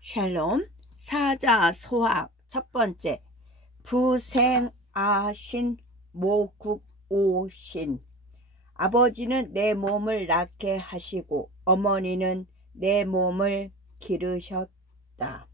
샬롬. 사자 소학 첫 번째. 부생아신 모국오신. 아버지는 내 몸을 낳게 하시고 어머니는 내 몸을 기르셨다.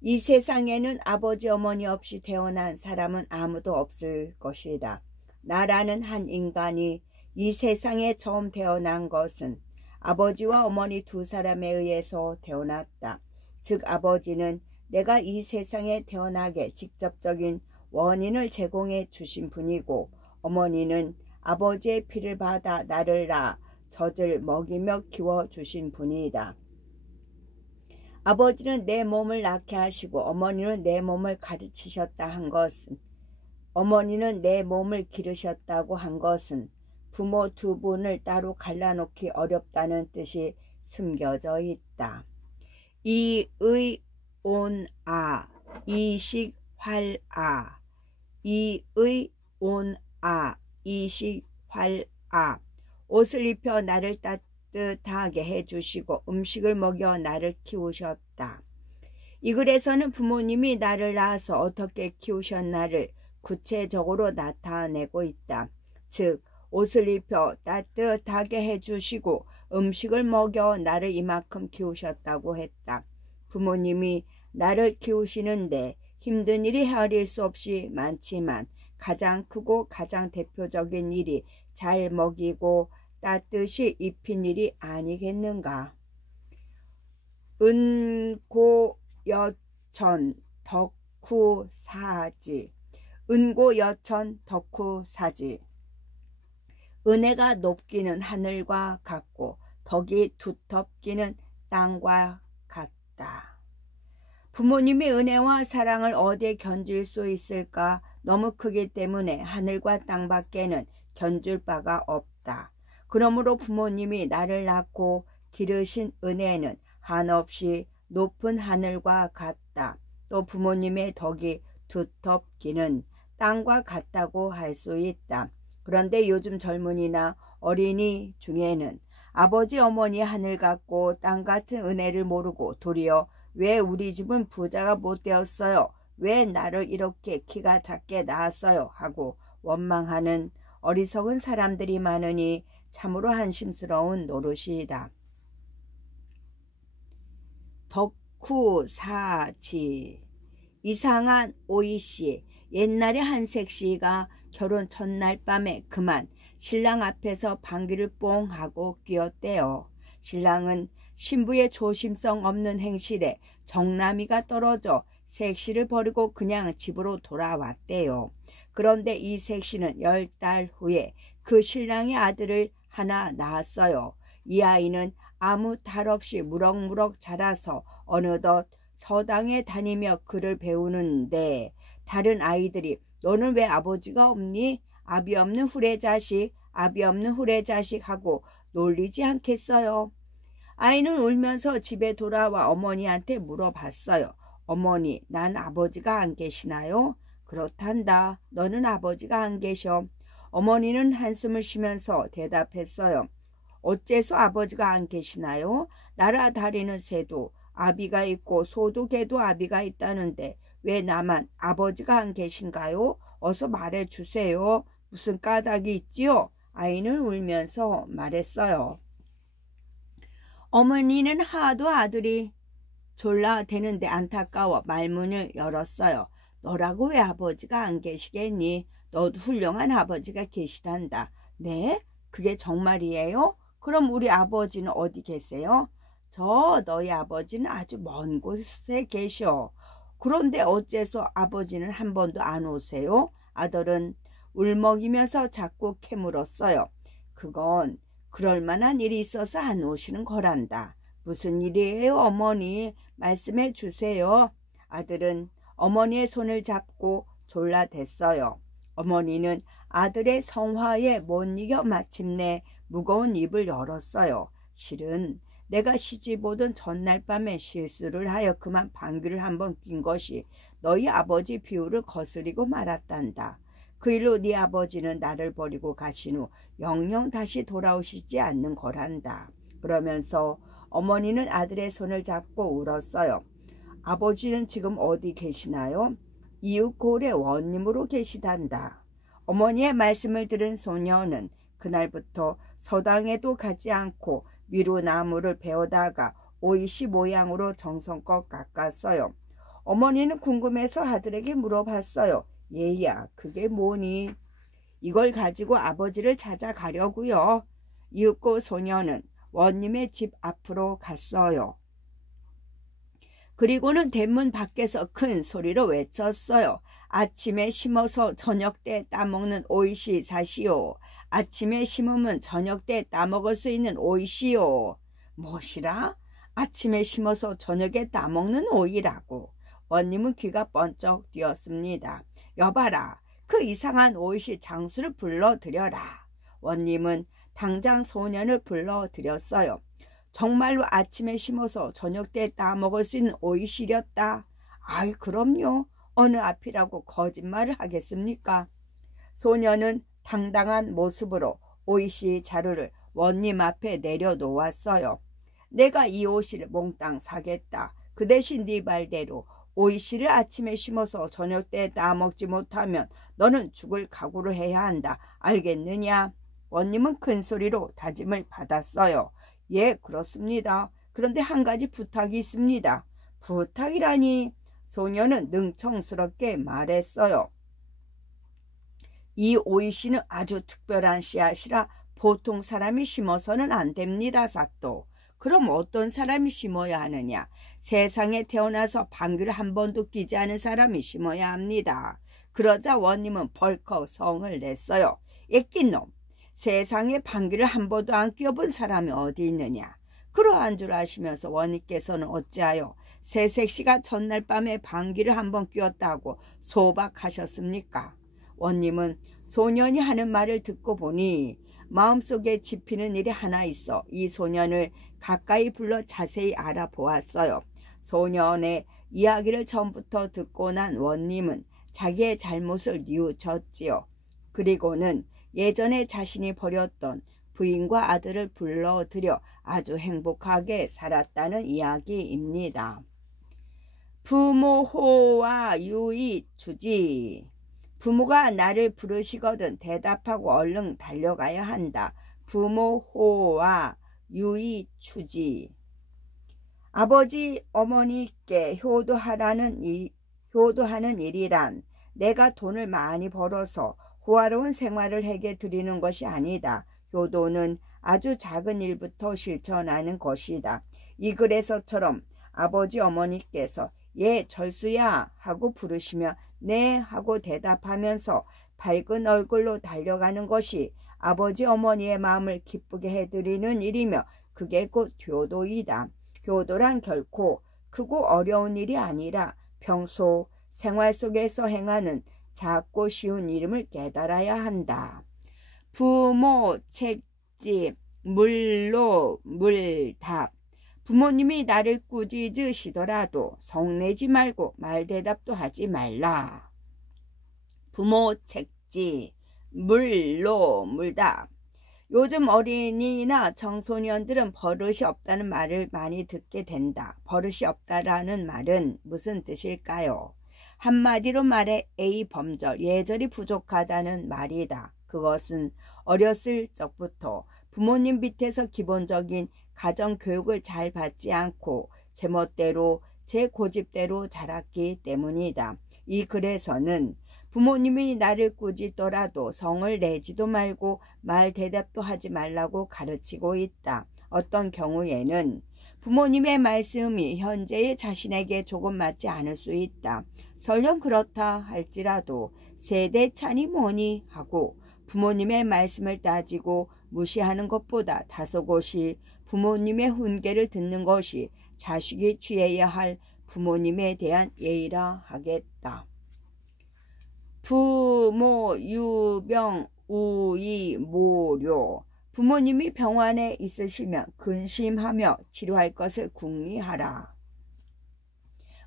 이 세상에는 아버지 어머니 없이 태어난 사람은 아무도 없을 것이다. 나라는 한 인간이 이 세상에 처음 태어난 것은 아버지와 어머니 두 사람에 의해서 태어났다. 즉 아버지는 내가 이 세상에 태어나게 직접적인 원인을 제공해 주신 분이고, 어머니는 아버지의 피를 받아 나를 낳아 젖을 먹이며 키워주신 분이다. 아버지는 내 몸을 낳게 하시고 어머니는 내 몸을 가르치셨다 한 것은, 어머니는 내 몸을 기르셨다고 한 것은 부모 두 분을 따로 갈라놓기 어렵다는 뜻이 숨겨져 있다. 이의 온아 이식활아, 이의 온아 이식활아. 옷을 입혀 나를 따뜻하게 해주시고 음식을 먹여 나를 키우셨다. 이 글에서는 부모님이 나를 낳아서 어떻게 키우셨나를 구체적으로 나타내고 있다. 즉 옷을 입혀 따뜻하게 해주시고 음식을 먹여 나를 이만큼 키우셨다고 했다. 부모님이 나를 키우시는데 힘든 일이 헤아릴 수 없이 많지만 가장 크고 가장 대표적인 일이 잘 먹이고 따뜻이 입힌 일이 아니겠는가. 은고여천 덕후사지. 은고여천 덕후사지. 은혜가 높기는 하늘과 같고 덕이 두텁기는 땅과 같다. 부모님의 은혜와 사랑을 어디에 견줄 수 있을까? 너무 크기 때문에 하늘과 땅밖에는 견줄 바가 없다. 그러므로 부모님이 나를 낳고 기르신 은혜는 한없이 높은 하늘과 같다. 또 부모님의 덕이 두텁기는 땅과 같다고 할 수 있다. 그런데 요즘 젊은이나 어린이 중에는 아버지 어머니 하늘 같고 땅 같은 은혜를 모르고 도리어 왜 우리 집은 부자가 못 되었어요? 왜 나를 이렇게 키가 작게 낳았어요? 하고 원망하는 어리석은 사람들이 많으니 참으로 한심스러운 노릇이다. 덕후사지. 이상한 오이씨. 옛날에 한색씨가 결혼 첫날 밤에 그만 신랑 앞에서 방귀를 뽕 하고 끼었대요. 신랑은 신부의 조심성 없는 행실에 정남이가 떨어져 색시를 버리고 그냥 집으로 돌아왔대요. 그런데 이 색시는 10달 후에 그 신랑의 아들을 하나 낳았어요. 이 아이는 아무 탈 없이 무럭무럭 자라서 어느덧 서당에 다니며 글을 배우는데 다른 아이들이 너는 왜 아버지가 없니? 아비 없는 후레자식, 아비 없는 후레자식 하고 놀리지 않겠어요? 아이는 울면서 집에 돌아와 어머니한테 물어봤어요. 어머니, 난 아버지가 안 계시나요? 그렇단다. 너는 아버지가 안 계셔. 어머니는 한숨을 쉬면서 대답했어요. 어째서 아버지가 안 계시나요? 날아다니는 새도 아비가 있고 소도 개도 아비가 있다는데 왜 나만 아버지가 안 계신가요? 어서 말해주세요. 무슨 까닭이 있지요? 아이는 울면서 말했어요. 어머니는 하도 아들이 졸라대는데 안타까워 말문을 열었어요. 너라고 왜 아버지가 안 계시겠니? 너도 훌륭한 아버지가 계시단다. 네? 그게 정말이에요? 그럼 우리 아버지는 어디 계세요? 너희 아버지는 아주 먼 곳에 계셔. 그런데 어째서 아버지는 한 번도 안 오세요? 아들은 울먹이면서 자꾸 캐물었어요. 그건 그럴 만한 일이 있어서 안 오시는 거란다. 무슨 일이에요, 어머니? 말씀해 주세요. 아들은 어머니의 손을 잡고 졸라댔어요. 어머니는 아들의 성화에 못 이겨 마침내 무거운 입을 열었어요. 실은 내가 시집 오던 전날 밤에 실수를 하여 그만 방귀를 한번 낀 것이 너희 아버지 비유를 거스리고 말았단다. 그 일로 네 아버지는 나를 버리고 가신 후 영영 다시 돌아오시지 않는 거란다. 그러면서 어머니는 아들의 손을 잡고 울었어요. 아버지는 지금 어디 계시나요? 이웃 고을의 원님으로 계시단다. 어머니의 말씀을 들은 소녀는 그날부터 서당에도 가지 않고 미루나무를 베어다가 오이시 모양으로 정성껏 깎았어요. 어머니는 궁금해서 아들에게 물어봤어요. 얘야, 그게 뭐니? 이걸 가지고 아버지를 찾아가려고요. 이윽고 소녀는 원님의 집 앞으로 갔어요. 그리고는 대문 밖에서 큰 소리로 외쳤어요. 아침에 심어서 저녁 때 따먹는 오이시 사시오. 아침에 심으면 저녁 때 따먹을 수 있는 오이시오. 무엇이라? 아침에 심어서 저녁에 따먹는 오이라고. 원님은 귀가 번쩍 뛰었습니다. 여봐라, 그 이상한 오이시 장수를 불러들여라. 원님은 당장 소년을 불러들였어요. 정말로 아침에 심어서 저녁 때 따먹을 수 있는 오이시렸다. 아이, 그럼요. 어느 앞이라고 거짓말을 하겠습니까? 소년은 당당한 모습으로 오이시 자루를 원님 앞에 내려놓았어요. 내가 이 오이시를 몽땅 사겠다. 그 대신 네 말대로 오이시를 아침에 심어서 저녁 때 따먹지 못하면 너는 죽을 각오를 해야 한다. 알겠느냐? 원님은 큰 소리로 다짐을 받았어요. 예, 그렇습니다. 그런데 한 가지 부탁이 있습니다. 부탁이라니? 소녀는 능청스럽게 말했어요. 이 오이씨는 아주 특별한 씨앗이라 보통 사람이 심어서는 안 됩니다, 사또. 그럼 어떤 사람이 심어야 하느냐? 세상에 태어나서 방귀를 한 번도 뀌지 않은 사람이 심어야 합니다. 그러자 원님은 벌컥 성을 냈어요. 애낀 놈, 세상에 방귀를 한 번도 안 뀌어본 사람이 어디 있느냐? 그러한 줄 아시면서 원님께서는 어찌하여 새색시가 전날 밤에 방귀를 한 번 뀌었다고 소박하셨습니까? 원님은 소년이 하는 말을 듣고 보니 마음속에 짚히는 일이 하나 있어 이 소년을 가까이 불러 자세히 알아보았어요. 소년의 이야기를 처음부터 듣고 난 원님은 자기의 잘못을 뉘우쳤지요. 그리고는 예전에 자신이 버렸던 부인과 아들을 불러들여 아주 행복하게 살았다는 이야기입니다. 부모호와 유의추지. 부모가 나를 부르시거든 대답하고 얼른 달려가야 한다. 부모호와 유의추지. 아버지 어머니께 효도하는 일이란 내가 돈을 많이 벌어서 호화로운 생활을 해게 드리는 것이 아니다. 효도는 아주 작은 일부터 실천하는 것이다. 이 글에서처럼 아버지 어머니께서 예 절수야 하고 부르시며 네 하고 대답하면서 밝은 얼굴로 달려가는 것이 아버지 어머니의 마음을 기쁘게 해드리는 일이며 그게 곧 효도이다. 효도란 결코 크고 어려운 일이 아니라 평소 생활 속에서 행하는 작고 쉬운 이름을 깨달아야 한다. 부모, 책집, 물로, 물답. 부모님이 나를 꾸짖으시더라도 성내지 말고 말대답도 하지 말라. 부모, 책집, 물로, 물답. 요즘 어린이나 청소년들은 버릇이 없다는 말을 많이 듣게 된다. 버릇이 없다라는 말은 무슨 뜻일까요? 한마디로 말해 A 범절, 예절이 부족하다는 말이다. 그것은 어렸을 적부터 부모님 밑에서 기본적인 가정교육을 잘 받지 않고 제멋대로 제 고집대로 자랐기 때문이다. 이 글에서는 부모님이 나를 꾸짖더라도 성을 내지도 말고 말 대답도 하지 말라고 가르치고 있다. 어떤 경우에는 부모님의 말씀이 현재의 자신에게 조금 맞지 않을 수 있다. 설령 그렇다 할지라도 세대 차니 뭐니 하고 부모님의 말씀을 따지고 무시하는 것보다 다소곳이 부모님의 훈계를 듣는 것이 자식이 취해야 할 부모님에 대한 예의라 하겠다. 부모 유병 우이 모료. 부모님이 병원에 있으시면 근심하며 치료할 것을 궁리하라.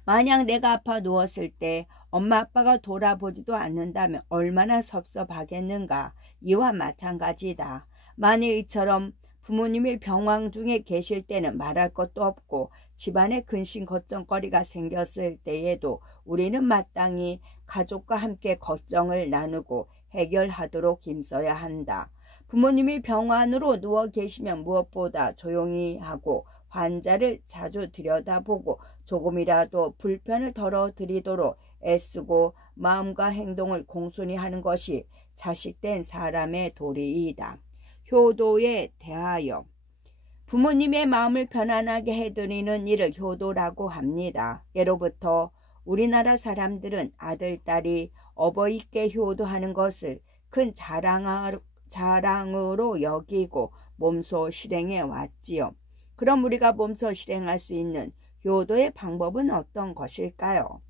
만약 내가 아파 누웠을 때 엄마 아빠가 돌아보지도 않는다면 얼마나 섭섭하겠는가. 이와 마찬가지다. 만일 이처럼 부모님이 병왕 중에 계실 때는 말할 것도 없고 집안에 근심 걱정거리가 생겼을 때에도 우리는 마땅히 가족과 함께 걱정을 나누고 해결하도록 힘써야 한다. 부모님이 병환으로 누워 계시면 무엇보다 조용히 하고 환자를 자주 들여다보고 조금이라도 불편을 덜어드리도록 애쓰고 마음과 행동을 공손히 하는 것이 자식된 사람의 도리이다. 효도에 대하여 부모님의 마음을 편안하게 해드리는 일을 효도라고 합니다. 예로부터 우리나라 사람들은 아들, 딸이 어버이께 효도하는 것을 큰 자랑으로 여기고 몸소 실행해 왔지요. 그럼 우리가 몸소 실행할 수 있는 효도의 방법은 어떤 것일까요?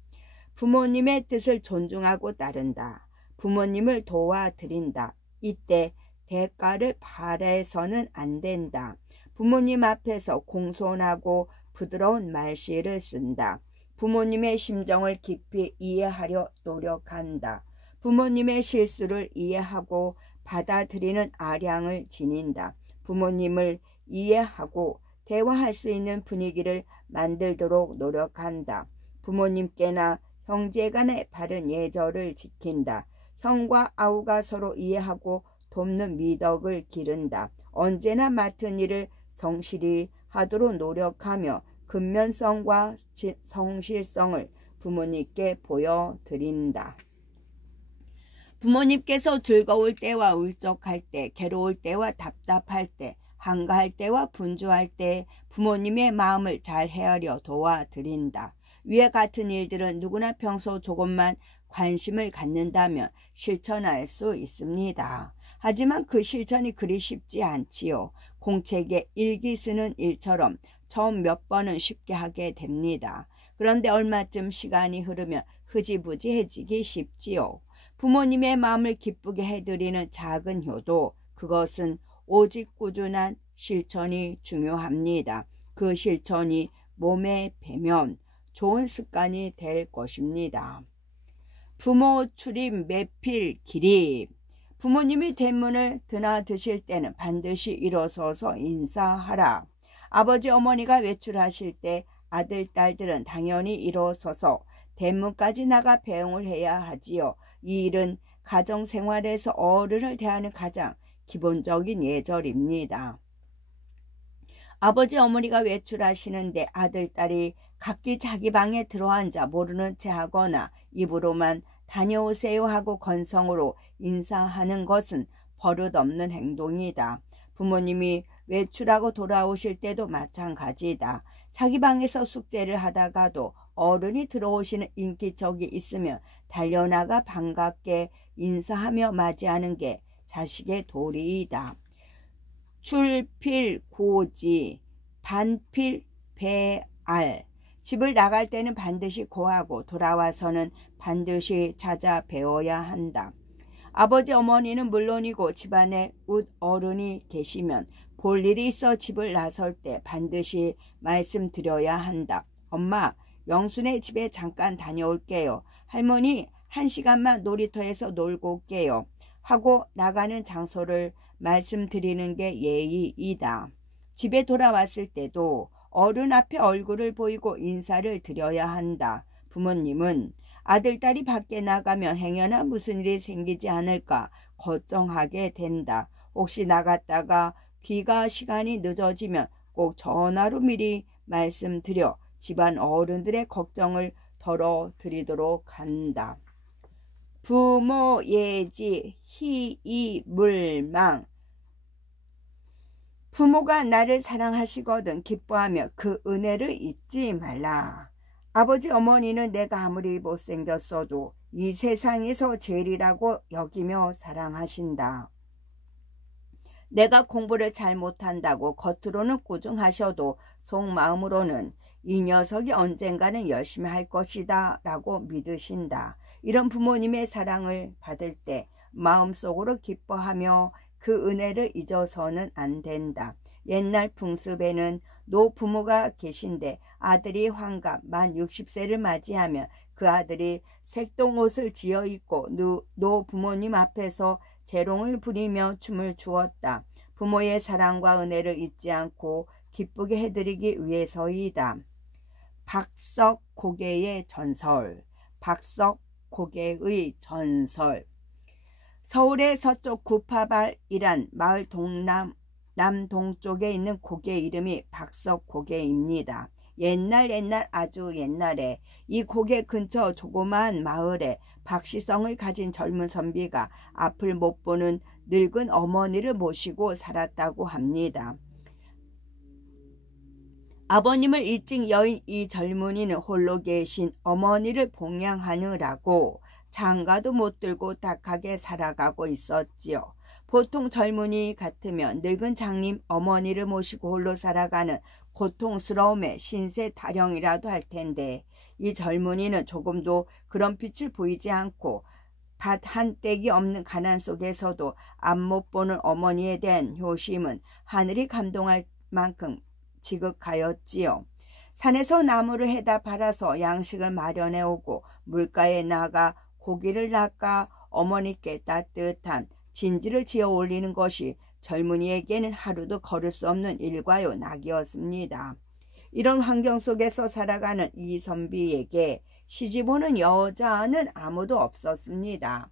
부모님의 뜻을 존중하고 따른다. 부모님을 도와드린다. 이때 대가를 바라서는 안 된다. 부모님 앞에서 공손하고 부드러운 말씨를 쓴다. 부모님의 심정을 깊이 이해하려 노력한다. 부모님의 실수를 이해하고 받아들이는 아량을 지닌다. 부모님을 이해하고 대화할 수 있는 분위기를 만들도록 노력한다. 부모님께나 형제간의 바른 예절을 지킨다. 형과 아우가 서로 이해하고 돕는 미덕을 기른다. 언제나 맡은 일을 성실히 하도록 노력하며 근면성과 성실성을 부모님께 보여드린다. 부모님께서 즐거울 때와 울적할 때, 괴로울 때와 답답할 때, 한가할 때와 분주할 때 부모님의 마음을 잘 헤아려 도와드린다. 위에 같은 일들은 누구나 평소 조금만 관심을 갖는다면 실천할 수 있습니다. 하지만 그 실천이 그리 쉽지 않지요. 공책에 일기 쓰는 일처럼 처음 몇 번은 쉽게 하게 됩니다. 그런데 얼마쯤 시간이 흐르면 흐지부지해지기 쉽지요. 부모님의 마음을 기쁘게 해드리는 작은 효도, 그것은 오직 꾸준한 실천이 중요합니다. 그 실천이 몸에 배면 좋은 습관이 될 것입니다. 부모 출입 매필 기립. 부모님이 대문을 드나드실 때는 반드시 일어서서 인사하라. 아버지 어머니가 외출하실 때 아들 딸들은 당연히 일어서서 대문까지 나가 배웅을 해야 하지요. 이 일은 가정생활에서 어른을 대하는 가장 기본적인 예절입니다. 아버지 어머니가 외출하시는데 아들 딸이 각기 자기 방에 들어앉아 모르는 채 하거나 입으로만 다녀오세요 하고 건성으로 인사하는 것은 버릇없는 행동이다. 부모님이 외출하고 돌아오실 때도 마찬가지다. 자기 방에서 숙제를 하다가도 어른이 들어오시는 인기척이 있으면 달려나가 반갑게 인사하며 맞이하는 게 자식의 도리이다. 출필 고지, 반필 배알. 집을 나갈 때는 반드시 고하고 돌아와서는 반드시 찾아 배워야 한다. 아버지 어머니는 물론이고 집안에 웃 어른이 계시면 볼 일이 있어 집을 나설 때 반드시 말씀드려야 한다. 엄마, 영순의 집에 잠깐 다녀올게요. 할머니, 1시간만 놀이터에서 놀고 올게요. 하고 나가는 장소를 말씀드리는 게 예의이다. 집에 돌아왔을 때도 어른 앞에 얼굴을 보이고 인사를 드려야 한다. 부모님은 아들, 딸이 밖에 나가면 행여나 무슨 일이 생기지 않을까 걱정하게 된다. 혹시 나갔다가 귀가 시간이 늦어지면 꼭 전화로 미리 말씀드려 집안 어른들의 걱정을 덜어드리도록 한다. 부모 예지 희이물망. 부모가 나를 사랑하시거든 기뻐하며 그 은혜를 잊지 말라. 아버지 어머니는 내가 아무리 못생겼어도 이 세상에서 제일이라고 여기며 사랑하신다. 내가 공부를 잘 못한다고 겉으로는 꾸중하셔도 속마음으로는 이 녀석이 언젠가는 열심히 할 것이다 라고 믿으신다. 이런 부모님의 사랑을 받을 때 마음속으로 기뻐하며 그 은혜를 잊어서는 안 된다. 옛날 풍습에는 노부모가 계신데 아들이 환갑 만 60세를 맞이하면 그 아들이 색동옷을 지어 입고 노부모님 앞에서 재롱을 부리며 춤을 추었다. 부모의 사랑과 은혜를 잊지 않고 기쁘게 해드리기 위해서이다. 박석고개의 전설. 박석고개의 전설. 서울의 서쪽 구파발이란 마을 남동쪽에 있는 고개 이름이 박석고개입니다. 옛날 아주 옛날에 이 고개 근처 조그마한 마을에 박시성을 가진 젊은 선비가 앞을 못 보는 늙은 어머니를 모시고 살았다고 합니다. 아버님을 일찍 여인 이 젊은이는 홀로 계신 어머니를 봉양하느라고 장가도 못 들고 닥하게 살아가고 있었지요. 보통 젊은이 같으면 늙은 장님 어머니를 모시고 홀로 살아가는 고통스러움의 신세 타령이라도 할 텐데 이 젊은이는 조금도 그런 빛을 보이지 않고 밭 한 떼기 없는 가난 속에서도 앞 못 보는 어머니에 대한 효심은 하늘이 감동할 만큼 지극하였지요. 산에서 나무를 해다 팔아서 양식을 마련해 오고 물가에 나가 고기를 낚아 어머니께 따뜻한 진지를 지어 올리는 것이 젊은이에게는 하루도 걸을 수 없는 일과요 낙이었습니다. 이런 환경 속에서 살아가는 이 선비에게 시집오는 여자는 아무도 없었습니다.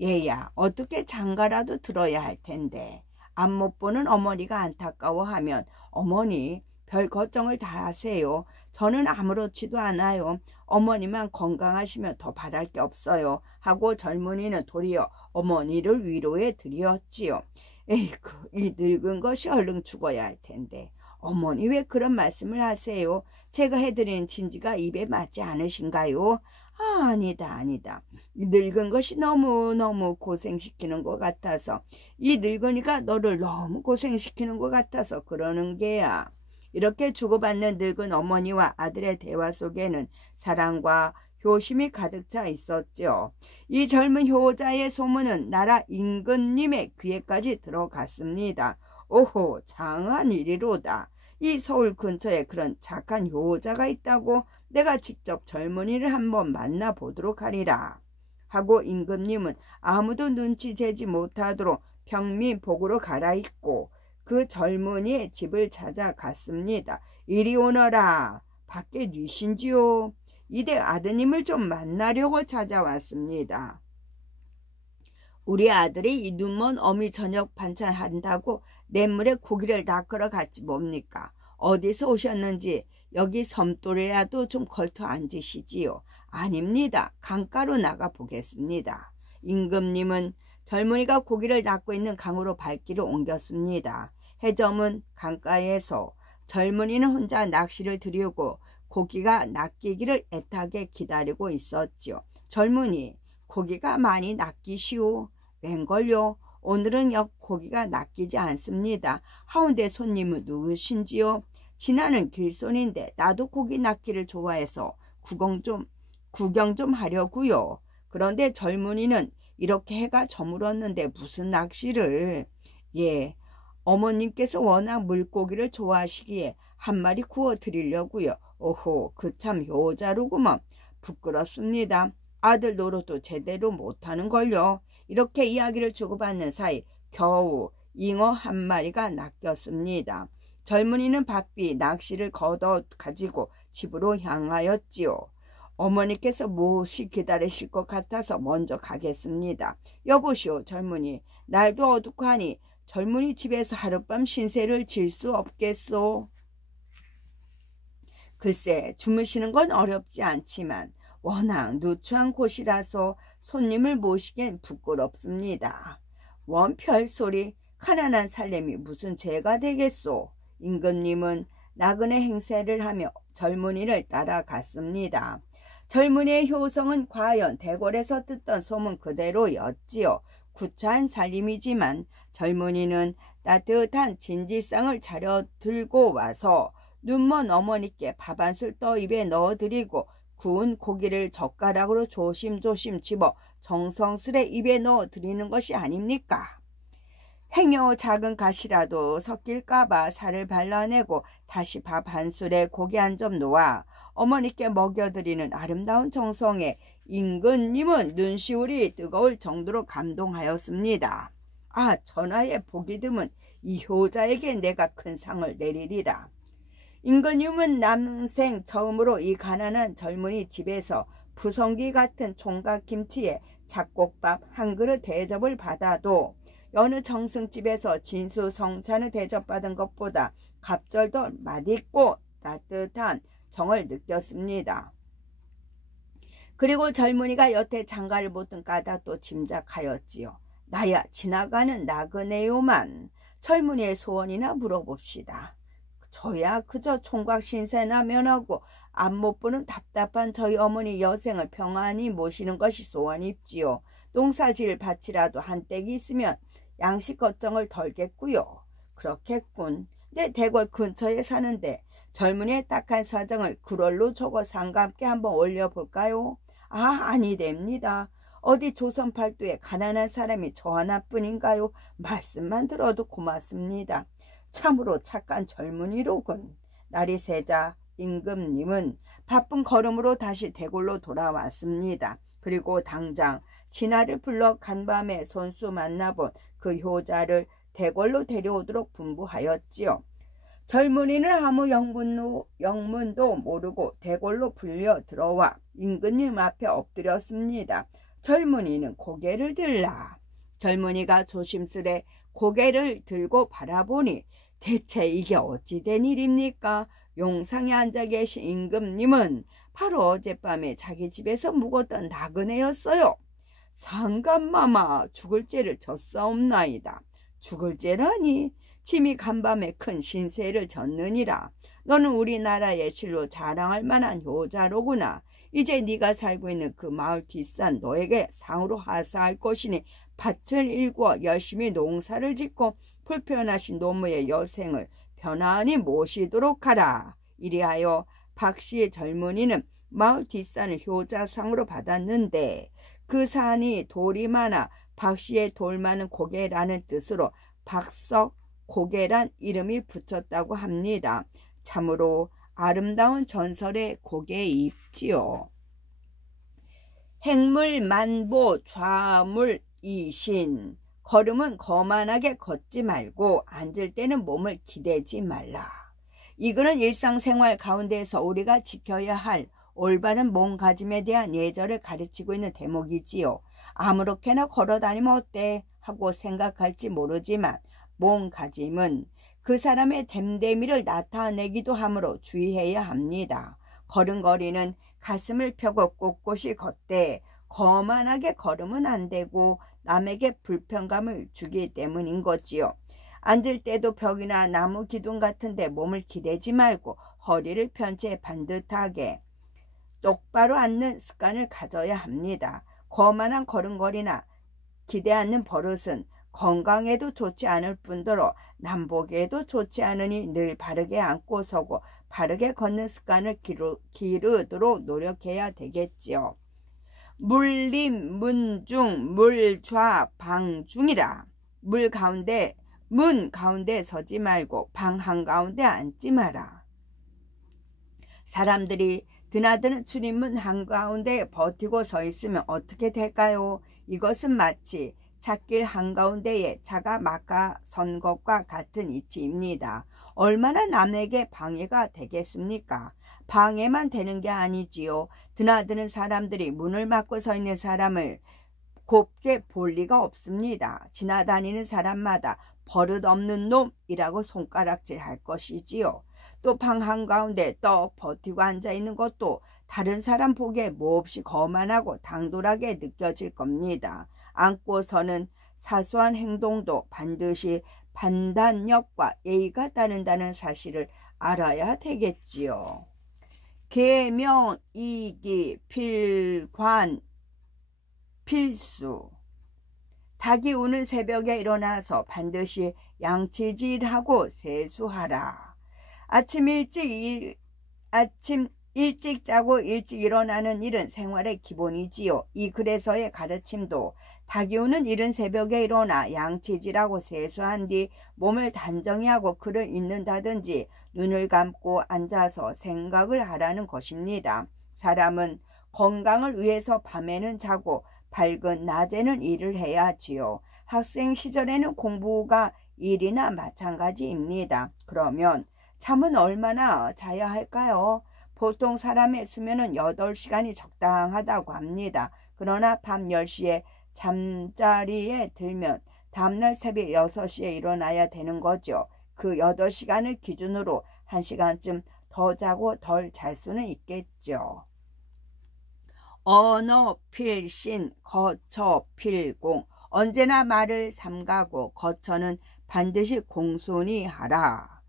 얘야, 어떻게 장가라도 들어야 할 텐데. 앞 못 보는 어머니가 안타까워하면 어머니 별 걱정을 다 하세요. 저는 아무렇지도 않아요. 어머니만 건강하시면 더 바랄 게 없어요. 하고 젊은이는 도리어 어머니를 위로해 드렸지요. 에이구, 이 늙은 것이 얼른 죽어야 할 텐데. 어머니 왜 그런 말씀을 하세요? 제가 해드리는 진지가 입에 맞지 않으신가요? 아, 아니다. 이 늙은 것이 너무너무 고생시키는 것 같아서, 이 늙은이가 너를 너무 고생시키는 것 같아서 그러는 게야. 이렇게 주고받는 늙은 어머니와 아들의 대화 속에는 사랑과 효심이 가득 차 있었죠. 이 젊은 효자의 소문은 나라 임금님의 귀에까지 들어갔습니다. 오호, 장한 일이로다. 이 서울 근처에 그런 착한 효자가 있다고 내가 직접 젊은이를 한번 만나보도록 하리라. 하고 임금님은 아무도 눈치채지 못하도록 평미복으로 갈아입고 그 젊은이의 집을 찾아갔습니다. 이리 오너라. 밖에 뉘신지요? 이대 아드님을 좀 만나려고 찾아왔습니다. 우리 아들이 이 눈먼 어미 저녁 반찬 한다고 냇물에 고기를 낚으러 갔지 뭡니까? 어디서 오셨는지 여기 섬돌이라도 좀 걸터 앉으시지요. 아닙니다. 강가로 나가 보겠습니다. 임금님은 젊은이가 고기를 낚고 있는 강으로 발길을 옮겼습니다. 해점은 강가에서 젊은이는 혼자 낚시를 들이고 고기가 낚이기를 애타게 기다리고 있었지요. 젊은이, 고기가 많이 낚이시오. 웬걸요? 오늘은 역 고기가 낚이지 않습니다. 하운데 손님은 누구신지요? 지나는 길손인데 나도 고기 낚기를 좋아해서 구경 좀 하려고요. 그런데 젊은이는 이렇게 해가 저물었는데 무슨 낚시를? 예, 어머님께서 워낙 물고기를 좋아하시기에 한 마리 구워 드리려고요. 오호, 그 참 효자로구먼. 부끄럽습니다. 아들 노릇도 제대로 못하는걸요. 이렇게 이야기를 주고받는 사이 겨우 잉어 한 마리가 낚였습니다. 젊은이는 바삐 낚시를 걷어 가지고 집으로 향하였지요. 어머니께서 몹시 기다리실 것 같아서 먼저 가겠습니다. 여보시오, 젊은이. 날도 어둡고 하니 젊은이 집에서 하룻밤 신세를 질 수 없겠소? 글쎄, 주무시는 건 어렵지 않지만 워낙 누추한 곳이라서 손님을 모시기엔 부끄럽습니다. 원 별소리, 가난한 살림이 무슨 죄가 되겠소? 임금님은 나그네 행세를 하며 젊은이를 따라갔습니다. 젊은이의 효성은 과연 대궐에서 듣던 소문 그대로였지요. 구차한 살림이지만 젊은이는 따뜻한 진지상을 차려 들고 와서 눈먼 어머니께 밥 한 술 떠 입에 넣어드리고 구운 고기를 젓가락으로 조심조심 집어 정성스레 입에 넣어드리는 것이 아닙니까? 행여 작은 가시라도 섞일까봐 살을 발라내고 다시 밥 한 술에 고기 한 점 놓아 어머니께 먹여드리는 아름다운 정성에 임금님은 눈시울이 뜨거울 정도로 감동하였습니다. 아, 전하의 복이 드문 이 효자에게 내가 큰 상을 내리리라. 임금님은 남생 처음으로 이 가난한 젊은이 집에서 부성기 같은 총각김치에 잡곡밥 한 그릇 대접을 받아도 여느 정승집에서 진수성찬을 대접받은 것보다 갑절도 맛있고 따뜻한 정을 느꼈습니다. 그리고 젊은이가 여태 장가를 못든 까닭도 짐작하였지요. 나야 지나가는 나그네요만 젊은이의 소원이나 물어봅시다. 저야 그저 총각 신세나 면하고 앞 못 보는 답답한 저희 어머니 여생을 평안히 모시는 것이 소원입지요. 농사지을 밭이라도 한 떼기 있으면 양식 걱정을 덜겠고요. 그렇겠군. 내 대궐 근처에 사는데 젊은이의 딱한 사정을 글얼로 적어 상감께 한번 올려볼까요? 아, 아니 됩니다. 어디 조선 팔도에 가난한 사람이 저 하나뿐인가요? 말씀만 들어도 고맙습니다. 참으로 착한 젊은이로군. 날이 새자 임금님은 바쁜 걸음으로 다시 대궐로 돌아왔습니다. 그리고 당장 신하를 불러 간밤에 손수 만나본 그 효자를 대궐로 데려오도록 분부하였지요. 젊은이는 아무 영문도 모르고 대궐로 불려 들어와 임금님 앞에 엎드렸습니다. 젊은이는 고개를 들라. 젊은이가 조심스레 고개를 들고 바라보니 대체 이게 어찌 된 일입니까? 용상에 앉아 계신 임금님은 바로 어젯밤에 자기 집에서 묵었던 나그네였어요. 상감마마, 죽을 죄를 졌사옵나이다. 죽을 죄라니? 짐이 간밤에 큰 신세를 졌느니라. 너는 우리나라의 실로 자랑할 만한 효자로구나. 이제 네가 살고 있는 그 마을 뒷산 너에게 상으로 하사할 것이니 밭을 일구어 열심히 농사를 짓고 불편하신 노무의 여생을 편안히 모시도록 하라. 이리하여 박씨의 젊은이는 마을 뒷산을 효자상으로 받았는데 그 산이 돌이 많아 박씨의 돌 많은 고개라는 뜻으로 박석 고개란 이름이 붙였다고 합니다. 참으로 아름다운 전설의 고개입지요. 행물만보 좌물 이신. 걸음은 거만하게 걷지 말고 앉을 때는 몸을 기대지 말라. 이거는 일상생활 가운데에서 우리가 지켜야 할 올바른 몸가짐에 대한 예절을 가르치고 있는 대목이지요. 아무렇게나 걸어다니면 어때 하고 생각할지 모르지만 몸가짐은 그 사람의 됨됨이를 나타내기도 하므로 주의해야 합니다. 걸음걸이는 가슴을 펴고 꼿꼿이 걷되 거만하게 걸으면 안 되고 남에게 불편감을 주기 때문인 거지요. 앉을 때도 벽이나 나무 기둥 같은 데 몸을 기대지 말고 허리를 편 채 반듯하게 똑바로 앉는 습관을 가져야 합니다. 거만한 걸음걸이나 기대 앉는 버릇은 건강에도 좋지 않을 뿐더러 남보기에도 좋지 않으니 늘 바르게 앉고 서고 바르게 걷는 습관을 기르도록 노력해야 되겠지요. 물림 문중 물좌 방중이라. 문 가운데 서지 말고 방 한가운데 앉지 마라. 사람들이 드나드는 출입문 한가운데 버티고 서 있으면 어떻게 될까요? 이것은 마치 찻길 한가운데에 차가 막아 선 것과 같은 이치입니다. 얼마나 남에게 방해가 되겠습니까? 방해만 되는 게 아니지요. 드나드는 사람들이 문을 막고 서 있는 사람을 곱게 볼 리가 없습니다. 지나다니는 사람마다 버릇없는 놈이라고 손가락질 할 것이지요. 또 방 한가운데 떡 버티고 앉아있는 것도 다른 사람 보기에 몹시 거만하고 당돌하게 느껴질 겁니다. 앉고서는 사소한 행동도 반드시 판단력과 예의가 따른다는 사실을 알아야 되겠지요. 계명, 이기, 필관, 필수. 닭이 우는 새벽에 일어나서 반드시 양치질하고 세수하라. 아침 일찍 자고 일찍 일어나는 일은 생활의 기본이지요. 이 글에서의 가르침도 닭이 우는 이른 새벽에 일어나 양치질하고 세수한 뒤 몸을 단정히 하고 글을 읽는다든지 눈을 감고 앉아서 생각을 하라는 것입니다. 사람은 건강을 위해서 밤에는 자고 밝은 낮에는 일을 해야지요. 학생 시절에는 공부가 일이나 마찬가지입니다. 그러면 잠은 얼마나 자야 할까요? 보통 사람의 수면은 8시간이 적당하다고 합니다. 그러나 밤 10시에 잠자리에 들면 다음날 새벽 6시에 일어나야 되는 거죠. 그 8시간을 기준으로 1시간쯤 더 자고 덜 잘 수는 있겠죠. 언어 필신, 거처 필공. 언제나 말을 삼가고 거처는 반드시 공손히 하라.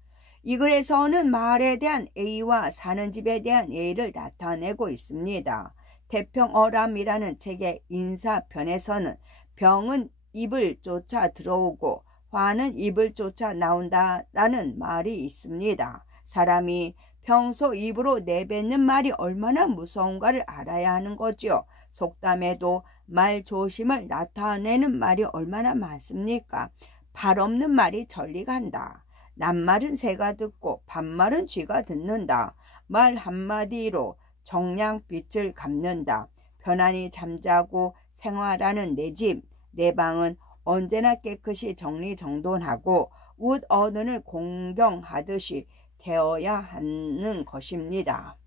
이 글에서는 말에 대한 예의와 사는 집에 대한 예의를 나타내고 있습니다. 태평어람이라는 책의 인사편에서는 병은 입을 쫓아 들어오고 화는 입을 쫓아 나온다라는 말이 있습니다. 사람이 평소 입으로 내뱉는 말이 얼마나 무서운가를 알아야 하는 거지요. 속담에도 말 조심을 나타내는 말이 얼마나 많습니까? 발 없는 말이 천리 간다. 낱말은 새가 듣고 반말은 쥐가 듣는다. 말 한마디로 정량빛을 갚는다. 편안히 잠자고 생활하는 내 집, 내 방은 언제나 깨끗이 정리정돈하고 웃 어른을 공경하듯이 되어야 하는 것입니다.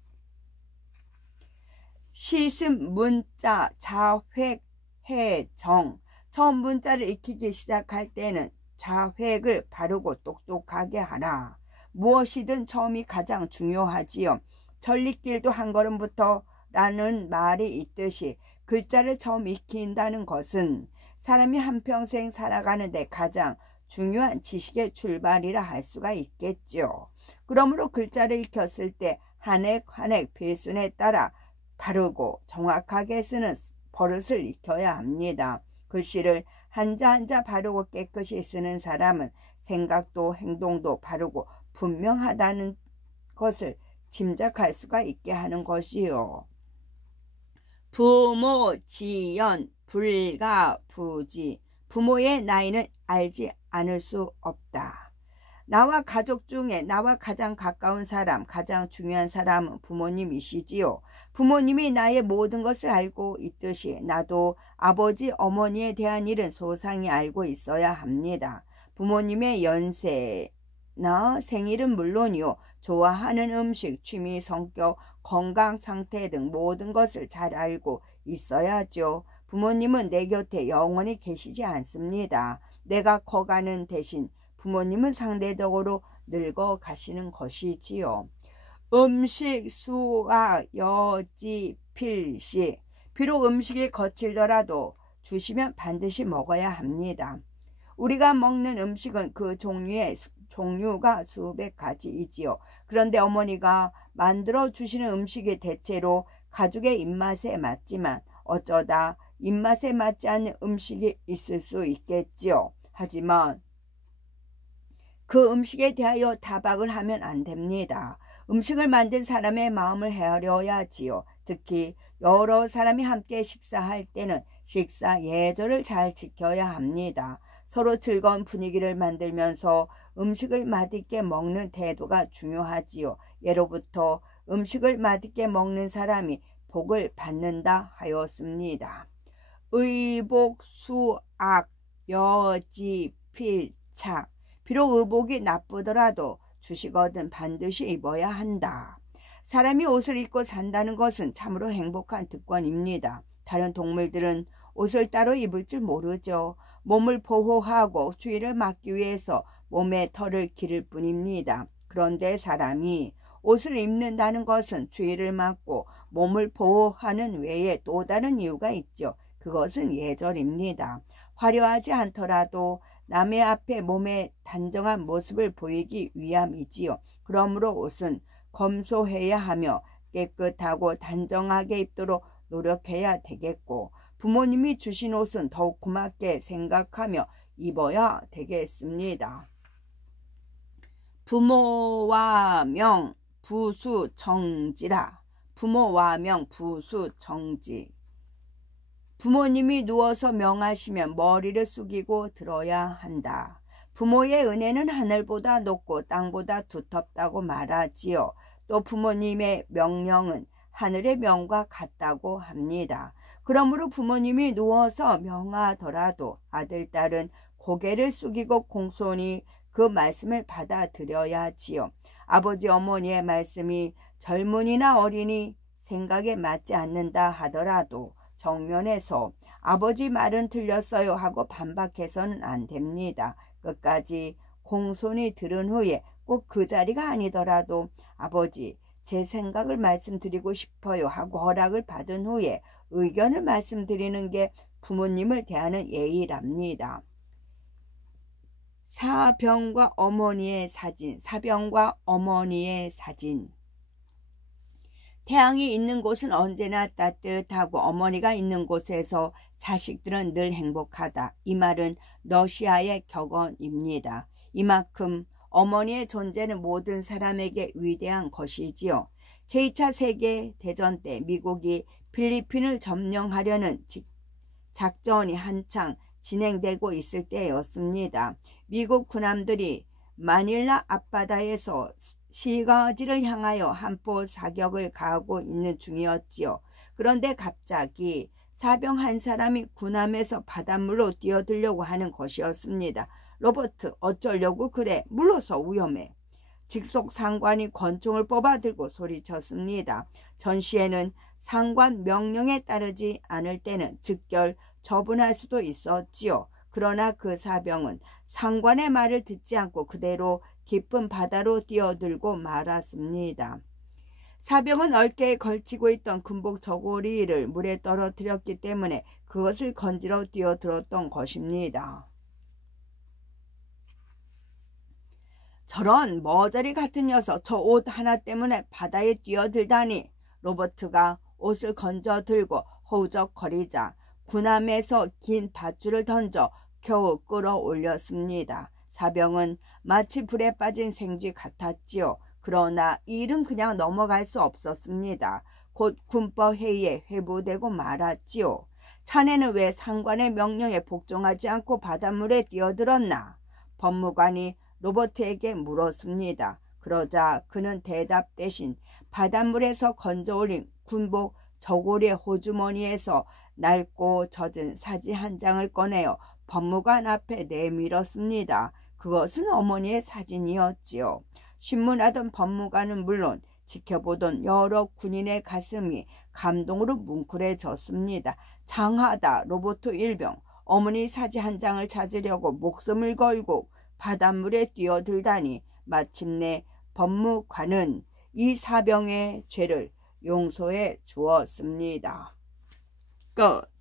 시습 문자 자획 해정. 처음 문자를 익히기 시작할 때는 자획을 바르고 똑똑하게 하라. 무엇이든 처음이 가장 중요하지요. 천리길도 한 걸음부터 라는 말이 있듯이 글자를 처음 익힌다는 것은 사람이 한평생 살아가는데 가장 중요한 지식의 출발이라 할 수가 있겠죠. 그러므로 글자를 익혔을 때 한 획 한 획 필순에 따라 바르고 정확하게 쓰는 버릇을 익혀야 합니다. 글씨를 한자 한자 바르고 깨끗이 쓰는 사람은 생각도 행동도 바르고 분명하다는 것을 짐작할 수가 있게 하는 것이요. 부모 지연 불가부지. 부모의 나이는 알지 않을 수 없다. 나와 가족 중에 나와 가장 가까운 사람, 가장 중요한 사람은 부모님이시지요. 부모님이 나의 모든 것을 알고 있듯이 나도 아버지, 어머니에 대한 일은 소상히 알고 있어야 합니다. 부모님의 연세나 생일은 물론이요. 좋아하는 음식, 취미, 성격, 건강 상태 등 모든 것을 잘 알고 있어야죠. 부모님은 내 곁에 영원히 계시지 않습니다. 내가 커가는 대신 부모님은 상대적으로 늙어 가시는 것이지요. 음식, 수학, 여지, 필시. 비록 음식이 거칠더라도 주시면 반드시 먹어야 합니다. 우리가 먹는 음식은 그 종류가 수백 가지이지요. 그런데 어머니가 만들어 주시는 음식이 대체로 가족의 입맛에 맞지만 어쩌다 입맛에 맞지 않는 음식이 있을 수 있겠지요. 하지만 그 음식에 대하여 타박을 하면 안 됩니다. 음식을 만든 사람의 마음을 헤아려야지요. 특히 여러 사람이 함께 식사할 때는 식사 예절을 잘 지켜야 합니다. 서로 즐거운 분위기를 만들면서 음식을 맛있게 먹는 태도가 중요하지요. 예로부터 음식을 맛있게 먹는 사람이 복을 받는다 하였습니다. 의복, 수악, 여지, 필차. 비록 의복이 나쁘더라도 주시거든 반드시 입어야 한다. 사람이 옷을 입고 산다는 것은 참으로 행복한 특권입니다. 다른 동물들은 옷을 따로 입을 줄 모르죠. 몸을 보호하고 추위를 막기 위해서 몸에 털을 기를 뿐입니다. 그런데 사람이 옷을 입는다는 것은 추위를 막고 몸을 보호하는 외에 또 다른 이유가 있죠. 그것은 예절입니다. 화려하지 않더라도 남의 앞에 몸의 단정한 모습을 보이기 위함이지요. 그러므로 옷은 검소해야 하며 깨끗하고 단정하게 입도록 노력해야 되겠고 부모님이 주신 옷은 더욱 고맙게 생각하며 입어야 되겠습니다. 부모와 명 부수정지라. 부모와 명 부수정지. 부모님이 누워서 명하시면 머리를 숙이고 들어야 한다. 부모의 은혜는 하늘보다 높고 땅보다 두텁다고 말하지요. 또 부모님의 명령은 하늘의 명과 같다고 합니다. 그러므로 부모님이 누워서 명하더라도 아들, 딸은 고개를 숙이고 공손히 그 말씀을 받아들여야지요. 아버지, 어머니의 말씀이 젊은이나 어린이 생각에 맞지 않는다 하더라도 정면에서 아버지 말은 틀렸어요 하고 반박해서는 안 됩니다. 끝까지 공손히 들은 후에 꼭 그 자리가 아니더라도 아버지, 제 생각을 말씀드리고 싶어요 하고 허락을 받은 후에 의견을 말씀드리는 게 부모님을 대하는 예의랍니다. 사병과 어머니의 사진, 사병과 어머니의 사진. 태양이 있는 곳은 언제나 따뜻하고 어머니가 있는 곳에서 자식들은 늘 행복하다. 이 말은 러시아의 격언입니다. 이만큼 어머니의 존재는 모든 사람에게 위대한 것이지요. 제2차 세계대전 때 미국이 필리핀을 점령하려는 작전이 한창 진행되고 있을 때였습니다. 미국 군함들이 마닐라 앞바다에서 시가지를 향하여 한포 사격을 가하고 있는 중이었지요. 그런데 갑자기 사병 한 사람이 군함에서 바닷물로 뛰어들려고 하는 것이었습니다. 로버트, 어쩌려고 그래? 물러서, 위험해. 직속 상관이 권총을 뽑아들고 소리쳤습니다. 전시에는 상관 명령에 따르지 않을 때는 즉결 처분할 수도 있었지요. 그러나 그 사병은 상관의 말을 듣지 않고 그대로 깊은 바다로 뛰어들고 말았습니다. 사병은 어깨에 걸치고 있던 군복 저고리를 물에 떨어뜨렸기 때문에 그것을 건지러 뛰어들었던 것입니다. 저런 머저리 같은 녀석, 저 옷 하나 때문에 바다에 뛰어들다니. 로버트가 옷을 건져 들고 허우적거리자 군함에서 긴 밧줄을 던져 겨우 끌어올렸습니다. 사병은 마치 불에 빠진 생쥐 같았지요. 그러나 이 일은 그냥 넘어갈 수 없었습니다. 곧 군법 회의에 회부되고 말았지요. 자네는 왜 상관의 명령에 복종하지 않고 바닷물에 뛰어들었나? 법무관이 로버트에게 물었습니다. 그러자 그는 대답 대신 바닷물에서 건져올린 군복 저고리의 호주머니에서 낡고 젖은 사지 한 장을 꺼내어 법무관 앞에 내밀었습니다. 그것은 어머니의 사진이었지요. 신문하던 법무관은 물론 지켜보던 여러 군인의 가슴이 감동으로 뭉클해졌습니다. 장하다, 로버트 일병. 어머니 사진 한 장을 찾으려고 목숨을 걸고 바닷물에 뛰어들다니. 마침내 법무관은 이 사병의 죄를 용서해 주었습니다. 끝.